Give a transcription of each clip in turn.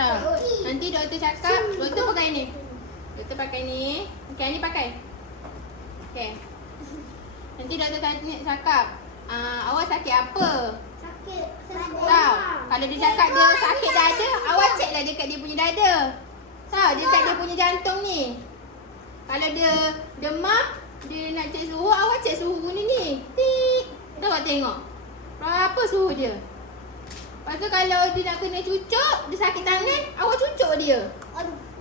Nanti doktor cakap, doktor pakai ni. Doktor pakai ni. Okey, ni pakai. Okey. Nanti doktor tanya cakap, awak sakit apa? Sakit. Tahu? Kalau dia cakap dia sakit dada, awak ceklah dekat dia punya dada. Tahu? Dekat dia punya jantung ni. Kalau dia demam, dia nak cek suhu, awak cek suhu ni. Tik. Dah awak tengok. Berapa suhu dia? Lepas tu kalau dia nak kena cucuk, dia sakit tangan, awak cucuk dia.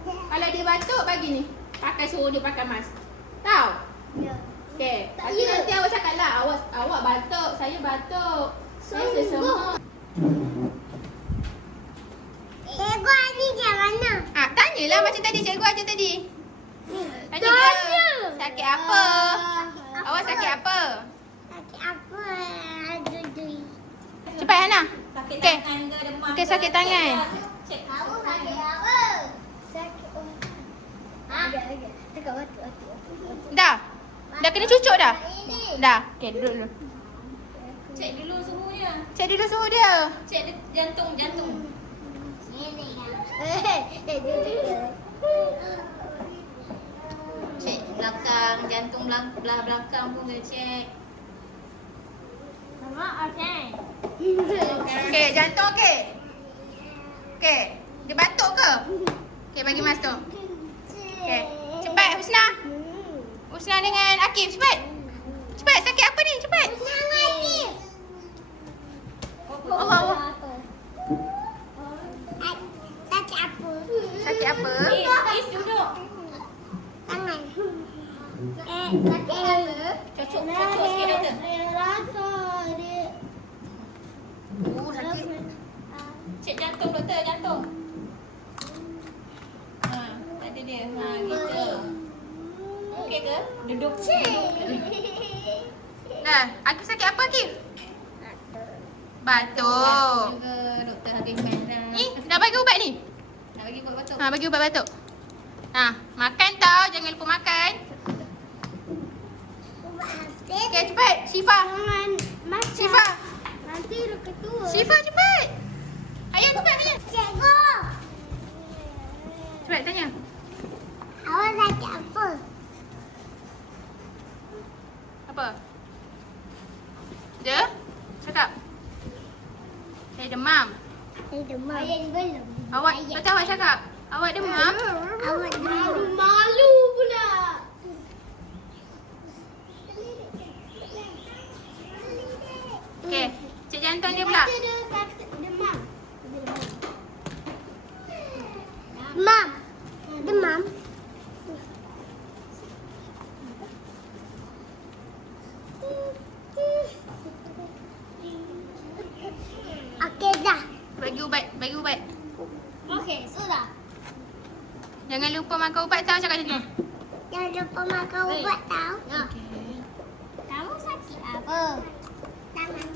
Kalau dia batuk, bagi ni. Pakai suruh dia pakai mask. Tahu? Ya. Okey. Lepas tu nanti awak cakap lah, awak batuk, saya batuk. Saya sesemut. Cikgu ni macam mana? Tanyalah macam tadi cikgu aja tadi. Tanya dia. Sakit apa? Awak sakit apa? Sakit apa? Dudui. Cepat Hana. Sakit Okey. tangan ke demam? Okey, sakit tangan. Cek. Kamu sakit apa? Sakit Agak. Dekat batuk. Dah? Dah kena cucuk dah? Ini. Dah. Okey, duduk dulu. Cek dulu suhunya. Cek dulu suhu dia. Cek jantung. Ini kan. Duduk. Cek belakang, jantung belah belakang pun kena cek. Mama, okey. Okey, jantung okey? Okey. Dia batuk ke? Okey, bagi mas tu. Okey. Cepat Husna. Husna dengan Akif, cepat. Cepat, sakit apa ni? Cepat. Allah. Sakit apa? Sakit apa? Is duduk. Tangan. Sakit apa? Cocok sikit doktor. Rasa dia. Oh, sakit. Cek jantung doktor, jantung. Tadi dia. Gitu. Okey ke? Duduk. Dah, Akif sakit apa Akif? Batuk. Juga doktor Hakifan dah. Ni, dah bagi ubat ni? Nak bagi buat batuk. Bagi ubat batuk. Makan tau, jangan lupa makan. Okey, cepat. Syifa. Syifa. Nanti lu ketua. Syifa, cepat. Ayah, cepat ni. Cikgu. Cepat, tanya. Awak sakit apa? Apa? Dia? Cakap. Saya demam. Saya demam. Saya belum. Awak, betul awak cakap? Awak demam? Awak malu pula. Okey, cek jantung dia pula. Demam. Demam. Demam. Okey dah. Bagi ubat. Okey, sudah. Jangan lupa makan ubat tau, cakap macam tu. Jangan lupa makan ubat tau. Okey. Kamu sakit apa? Tangan.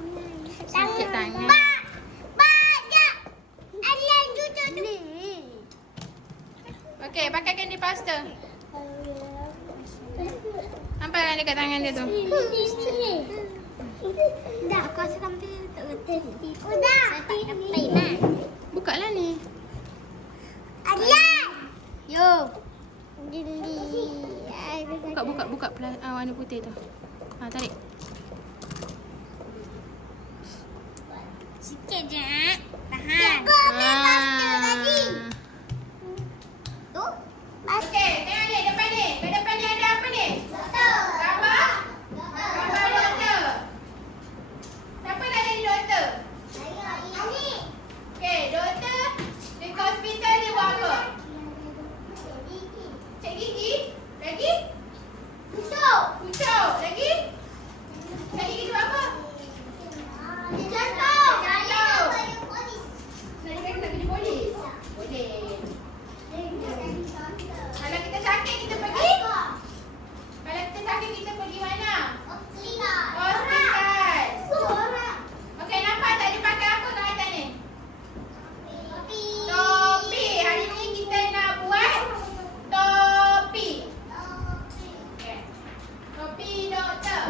Sakit tangan. Pak, jap. Ada cucuk tu. Okey, pakaikan dia plaster. Nampakkan dekat tangan dia tu. Sini. Dah, aku rasa kamu tu tak betul. Sudah. Sampai mana? Buka lah ni. Adian. Yo. Buka warna putih tu. Tarik. Sikit je. Tahan. Cikgu ambil plaster tadi. Tu. Okey, tengok ni, depan ni. Kat depan ni ada apa ni? Betul. Gambar? Gambar doktor. Siapa nak jadi doktor? Ani. Okey, doktor dekat hospital dia buat apa? Cek gigi. Lagi? Busuk. Pucuk. Lagi? Cek gigi tu buat apa? Jantung. Jantung. Polis. Nak kerja polis? Boleh. Kalau kita sakit, kita pergi? Kalau kita sakit, kita pergi mana? Hospital. Okey, nampak tak dia pakai apa kat atas ni? Topi. Hari ni kita nak buat topi. Okey. Topi doktor.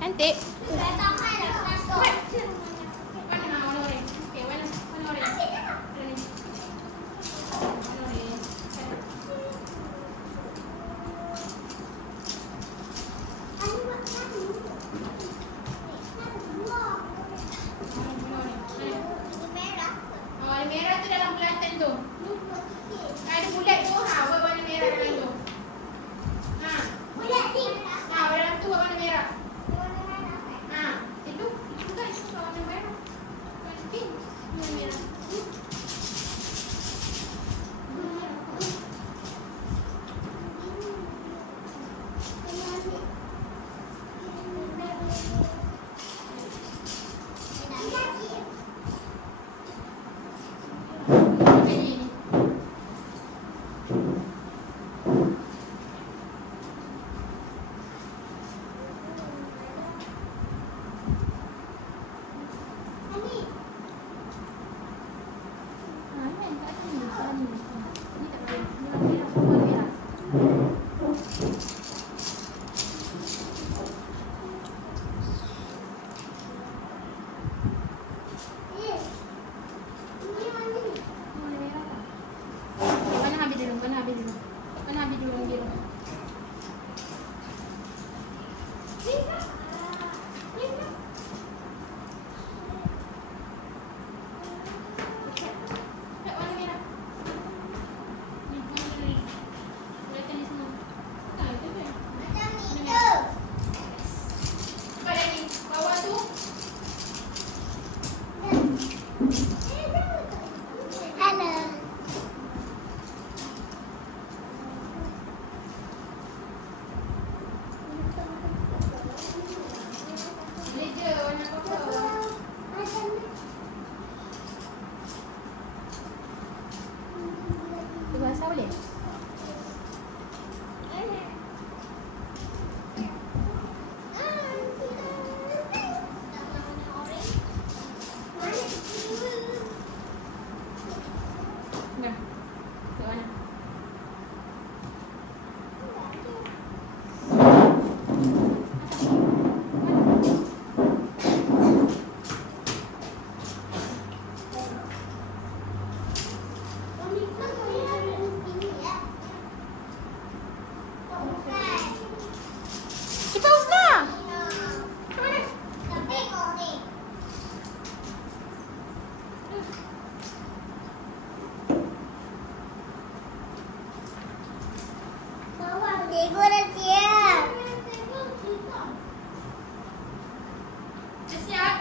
Cantik. Saya tak main dah satu. Warna orange. Okey, warna orange. Warna ni. Warna orange. Warna merah tu dalam bulatan tu. Ada bulat tu, buat warna merah dalam tu. Dalam tu buat warna merah. Itu bukan warna merah. Warna pink. Warna merah. Bahasa boleh? Dah. Kat mana? Cepat Husna. Kat mana? Cikgu dah siap. Dah siap?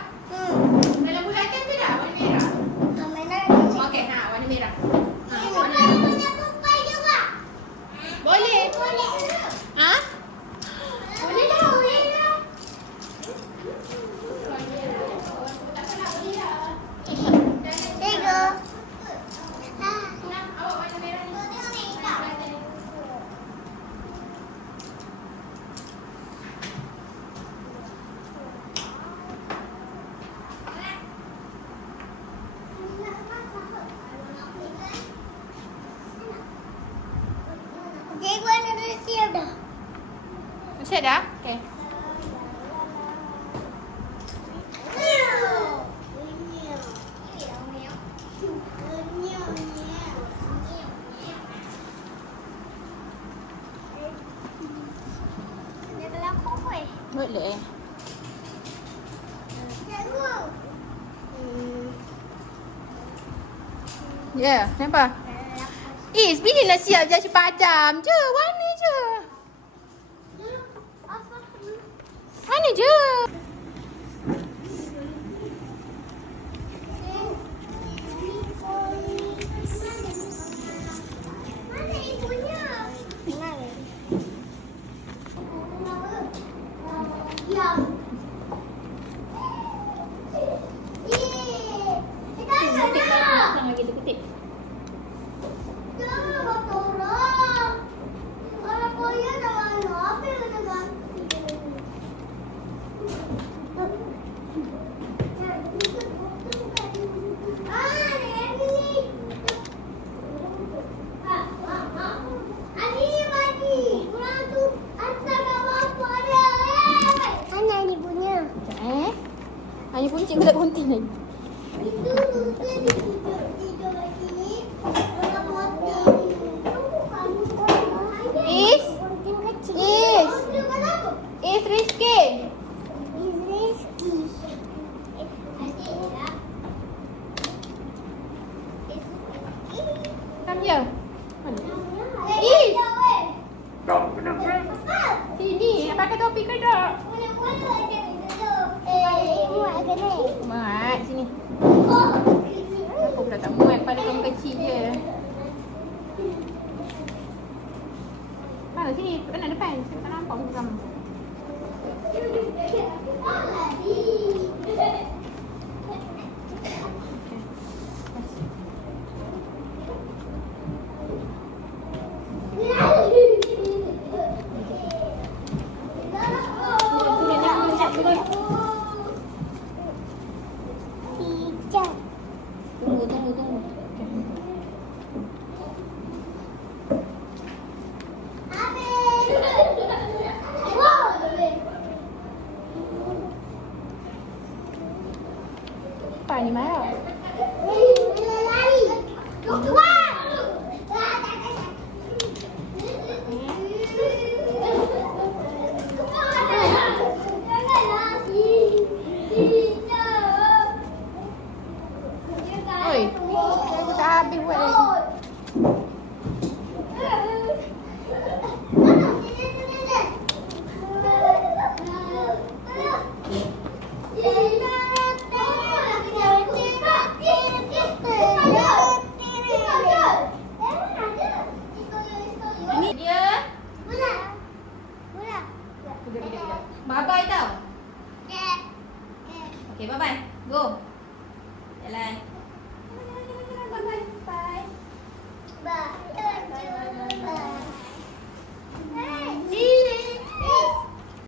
Dalam bulatan tu dah warna merah. Okey, warna merah. Warna merah. Boleh. Ha? Boleh dah. Awak warna merah ni. Cikgu dah siap dah. Siap dah? Okey. Boleh. Ya, kenapa? Bila nak siap je padam je. Warna je. Warna je. Mana ibunya? Ya. Kita ada. Lagi tu kutip. Jangan kata orang. Orang kaya dah mana? Apa yang kena ganti? lagi. Is. Is Rizky. Come here. Is. Sini, nak pakai topi ke tak? Muat sini. Aku pula tak muat pada kamu kecil je. Mana sini? Mana depan? Saya tak nampak muka kamu. Tunggu. Apa ni marah? Oi, aku tak habis buat lagi. Ini dia. Bye-bye tau. Okay, bye-bye. Go. Jalan. Bye-bye. Bye. Bye.